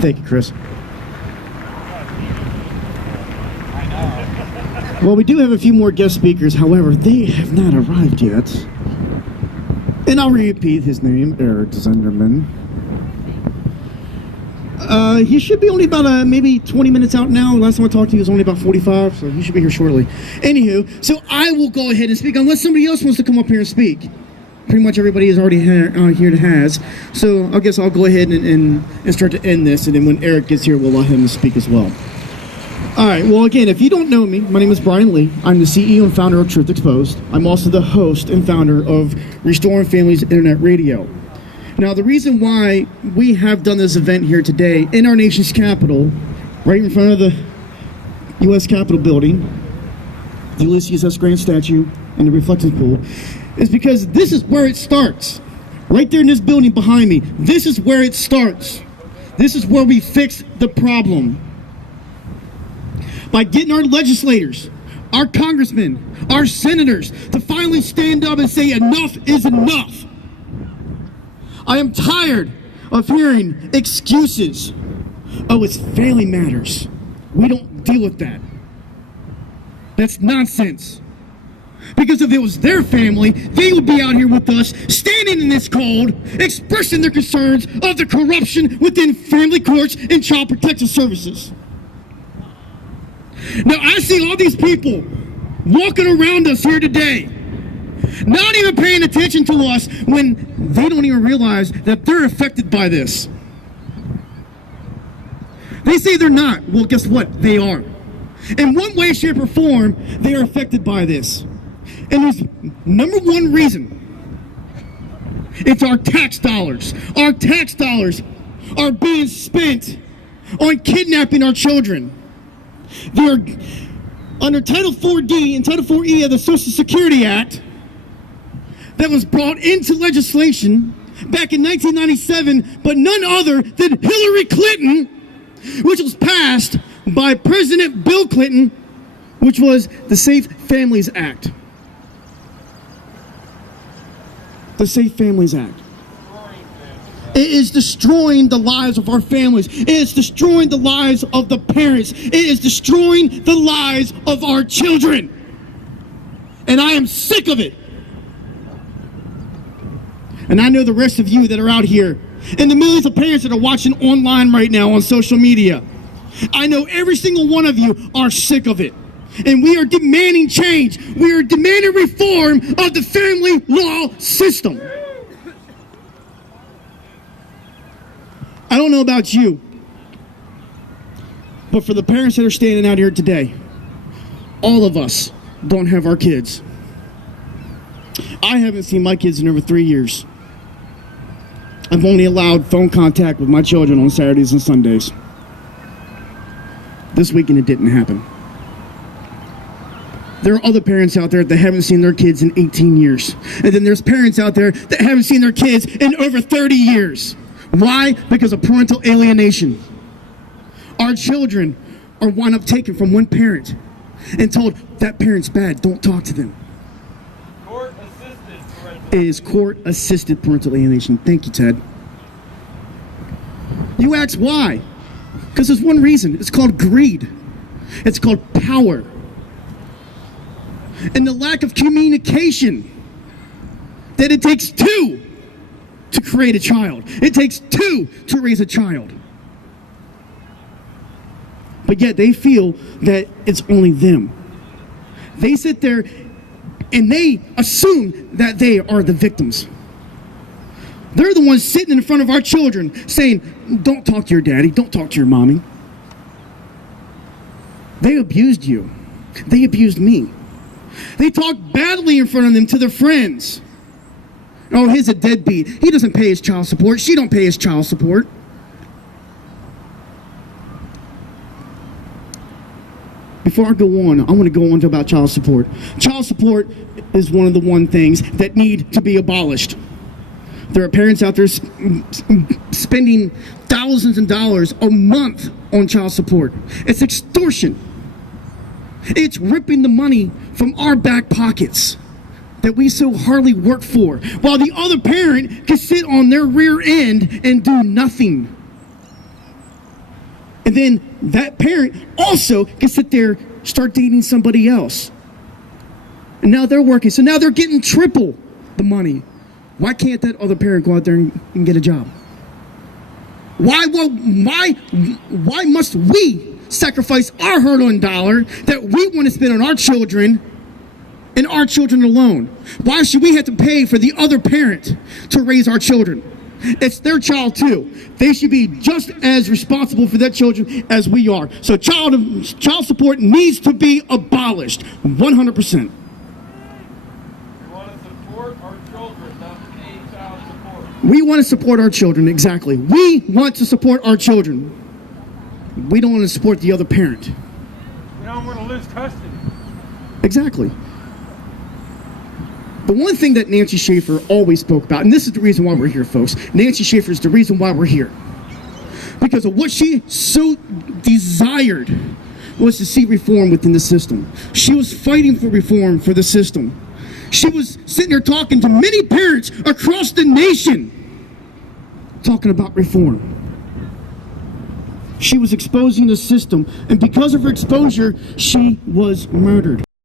Thank you, Chris. Well, we do have a few more guest speakers. However, they have not arrived yet. And I'll repeat his name, Eric Zenderman. He should be only about maybe 20 minutes out now. Last time I talked to you was only about 45, so he should be here shortly. Anywho, so I will go ahead and speak unless somebody else wants to come up here and speak. Pretty much everybody is already here that has. So I guess I'll go ahead and start to end this, and then when Eric gets here, we'll allow him to speak as well. All right, well, again, if you don't know me, my name is Brian Lee. I'm the CEO and founder of Truth Exposed. I'm also the host and founder of Restoring Families Internet Radio. Now, the reason why we have done this event here today in our nation's capital, right in front of the U.S. Capitol building, the Ulysses S. Grant statue, and the reflective pool, is because this is where it starts. Right there in this building behind me, this is where it starts. This is where we fix the problem. By getting our legislators, our congressmen, our senators to finally stand up and say enough is enough. I am tired of hearing excuses. Oh, it's family matters. We don't deal with that. That's nonsense. Because if it was their family, they would be out here with us, standing in this cold, expressing their concerns of the corruption within family courts and child protective services. Now, I see all these people walking around us here today, not even paying attention to us when they don't even realize that they're affected by this. They say they're not. Well, guess what? They are. In one way, shape, or form, they are affected by this. And there's number one reason. It's our tax dollars. Our tax dollars are being spent on kidnapping our children. They are under Title 4D and Title 4E of the Social Security Act that was brought into legislation back in 1997, but none other than Hillary Clinton, which was passed by President Bill Clinton, which was the Safe Families Act. The Safe Families Act. It is destroying the lives of our families. It is destroying the lives of the parents. It is destroying the lives of our children. And I am sick of it. And I know the rest of you that are out here, and the millions of parents that are watching online right now on social media, I know every single one of you are sick of it. And we are demanding change. We are demanding reform of the family law system. I don't know about you, but for the parents that are standing out here today, all of us don't have our kids. I haven't seen my kids in over 3 years. I've only allowed phone contact with my children on Saturdays and Sundays. This weekend it didn't happen. There are other parents out there that haven't seen their kids in 18 years. And then there's parents out there that haven't seen their kids in over 30 years. Why? Because of parental alienation. Our children are wound up taken from one parent and told, that parent's bad, don't talk to them. Court-assisted parental alienation. It is court-assisted parental alienation. Thank you, Ted. You ask why? Because there's one reason. It's called greed. It's called power. And the lack of communication. That it takes two to create a child. It takes two to raise a child. But yet they feel that it's only them. They sit there and they assume that they are the victims. They're the ones sitting in front of our children saying, don't talk to your daddy, don't talk to your mommy. They abused you. They abused me. They talk badly in front of them to their friends. Oh, he's a deadbeat. He doesn't pay his child support. She don't pay his child support. Before I go on, I want to go on to about child support. Child support is one of the things that need to be abolished. There are parents out there spending thousands of dollars a month on child support. It's extortion. It's ripping the money from our back pockets that we so hardly work for, while the other parent can sit on their rear end and do nothing. And then that parent also can sit there, start dating somebody else. And now they're working. So now they're getting triple the money. Why can't that other parent go out there and get a job? Why must we sacrifice our hard-earned dollar that we want to spend on our children and our children alone? Why should we have to pay for the other parent to raise our children? It's their child too. They should be just as responsible for their children as we are. So child support needs to be abolished, 100%. We want to support our children, exactly. We want to support our children. We don't want to support the other parent. We don't want to lose custody. Exactly. The one thing that Nancy Schaefer always spoke about, and this is the reason why we're here, folks. Nancy Schaefer is the reason why we're here. Because of what she so desired was to see reform within the system. She was fighting for reform for the system. She was sitting there talking to many parents across the nation, talking about reform. She was exposing the system, and because of her exposure, she was murdered.